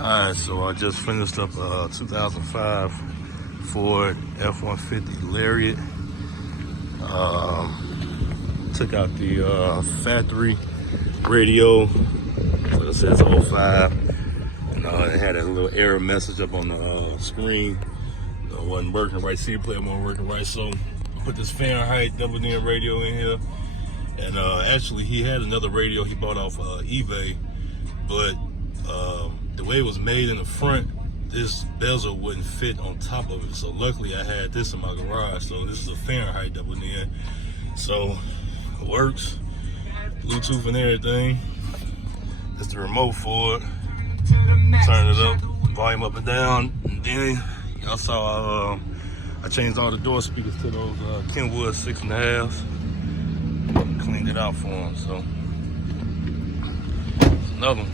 Alright, so I just finished up a 2005 Ford F-150 Lariat. Took out the factory radio, so it says 05, and it had a little error message up on the screen. It wasn't working right, CD player wasn't working right, so I put this Farenheit double-in radio in here. And actually, he had another radio he bought off eBay, but the way it was made in the front, this bezel wouldn't fit on top of it. So luckily, I had this in my garage. So this is a Farenheit double-in, so it works. Bluetooth and everything. That's the remote for it. Turn it up, volume up and down. And then y'all saw I changed all the door speakers to those Kenwood 6.5. Cleaned it out for him, so it's another one.